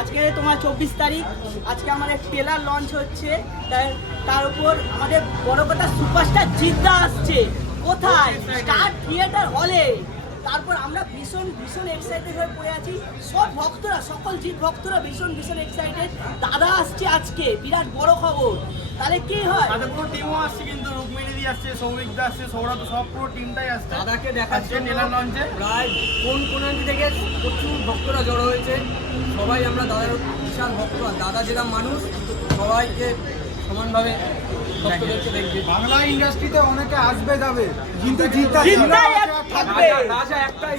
আজকে তোমার 24 তারিখ, আজকে আমাদের ট্রেলার লঞ্চ হচ্ছে। তার উপর আমাদের বড় কথা সুপারস্টার জিদ্দা আসছে। কোথায়? স্টার থিয়েটার হলে। তারপর আমরা ভীষণ ভীষণ এক্সাইটেড হয়ে পড়ে আছি। সব ভক্তরা, সকল জিৎ ভক্তরা ভীষণ ভীষণ এক্সাইটেড। দাদা আসছে আজকে, বিরাট বড় খবর। তাহলে কি হয়? তাদের পুরো টিমও আসছে, কিন্তু রুকমিনীদি আসছে, সৌমিকদা আসছে, সৌরভ, সব পুরো টিমটাই আসছে দাদাকে দেখার জন্য ট্রেলার লঞ্চে। প্রায় কোনান্তি থেকে প্রচুর ভক্তরা জড়ো হয়েছে। সবাই আমরা দাদার বিশাল ভক্ত। দাদা যেরকম মানুষ, সবাইকে সমানভাবে ভক্তদেরকে দেখবে। বাংলা ইন্ডাস্ট্রিতে অনেকে আসবে যাবে, কিন্তু জিদ্দাই থাকবে। রাজা একটাই,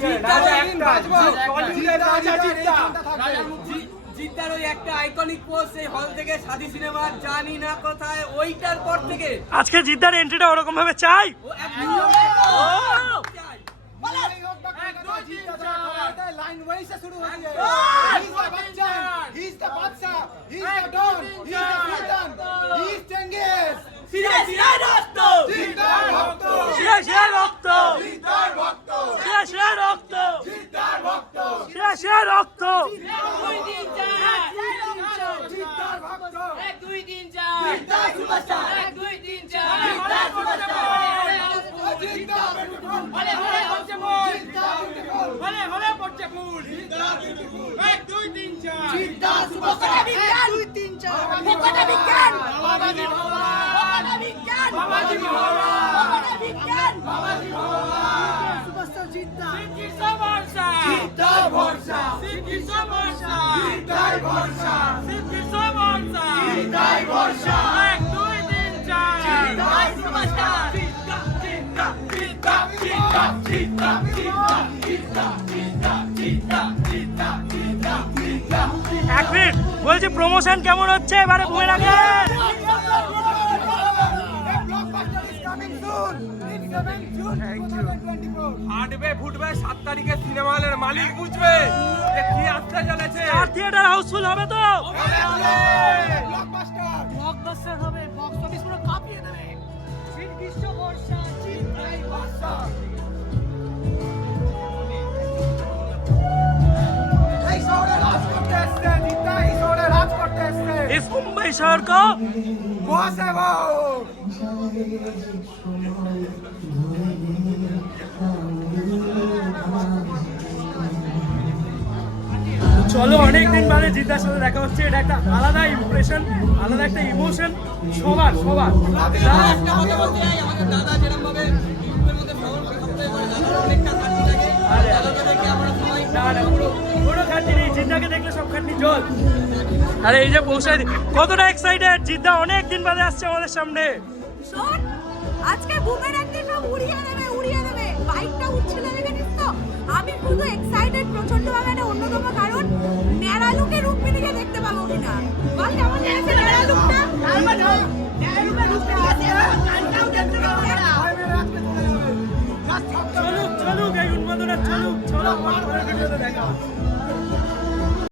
জিদ্দার ওই একটা আইকনিক পোস্ট এই হল থেকে সাদি সিনেমা জানি না কোথায়, ওইটার পর থেকে আজকে জিদ্দার এন্ট্রিটা ওরকম ভাবে চাই। লাইন ওয়াই সে শুরু হয়ে যায়। হি ইজ দ্য বাচ্চা, হি ইজ দ্য বাদশা, he is the don, he is the সুলতান, হি ইজ চেঙ্গিস। সিরা সিরা রক্ত, জিদ্দার ভক্ত, শিরা শিরা রক্ত, জিদ্দার ভক্ত, শিরা শিরা রক্ত, জিদ্দার ভক্ত, শিরা শিরা রক্ত। জিদ্দার ভক্ত, 1 2 3 4 জিদ্দার সুপারস্টার, 1 2 3 4 জিদ্দার সুপারস্টার, জিদ্দার বিউটিফুল, হলে হলে হচ্ছে বল, জিদ্দার বিউটিফুল, হলে হলে পড়ছে ফুল। জিদ্দার বিউটিফুল, 1 2 3 4 জিদ্দার সুপারস্টার, 1 2 3 4 ভগবান বিজ্ঞান, বাবাজি ভগবান, ভগবান বিজ্ঞান, বাবাজি ভগবান, ভগবান বিজ্ঞান, বাবাজি ভগবান। সুপারস্টার জিদ্দা, জিদ্দা ভরসা, জিদ্দার ভরসা, জিদ্দা ভরসা, জিদ্দার ভরসা, জিদ্দা ভরসা, জিদ্দার ভরসা। 1 2 3 4 জিদ্দা সুপারস্টার, জিদ্দা জিদ্দা জিদ্দা জিদ্দা জিদ্দা জিদ্দা জিদ্দা জিদ্দা জিদ্দা জিদ্দা জিদ্দা। এক মিনিট বলছি, প্রমোশন কেমন হচ্ছে এবারে বুমের আগে? ফাটবে ফুটবে 7 তারিখে সিনেমা হলের মালিক বুঝবে যে কি আসতে চলেছে। আর থিয়েটার হাউসফুল হবে তো? ব্লকবাস্টার হবে, বক্স অফিস পুরো কাঁপিয়ে দেবে। বিশ্ব ভরসা, জিদ্দাই ভরসা। এই শহরে রাজ করতে এসছে, জিদ্দা এই শহরে রাজ করতে এসছে। इस मुंबई शहर को বস এবং চলো, অনেকদিন বাদে জিদ্দার সাথে দেখা হচ্ছে। এটা একটা আলাদা ইমপ্রেশন, আলাদা একটা ইমোশন সবার সবার। আমাদের দাদা যেরকম ভাবে ইউটিউবের মধ্যে ভ্রমণ করতে পারে, দাদার অনেকটা খাটনি লাগে। দাদাকে দেখে আমরা সবাই কোনো খাটনি নেই, জিদ্দাকে দেখলে সব খাটনি জল। আরে এই যে পৌঁছায়, কতটা এক্সাইটেড! জিদ্দা অনেক দিন বাদে আসছে আমাদের সামনে। শোন, আজকে বুমের একদিন সব উড়িয়ে দেবে। বাইকটা উঠছিল জানিস তো? আমি পুরো এক্সাইটেড প্রচন্ড ভাবে। একটা অন্যতম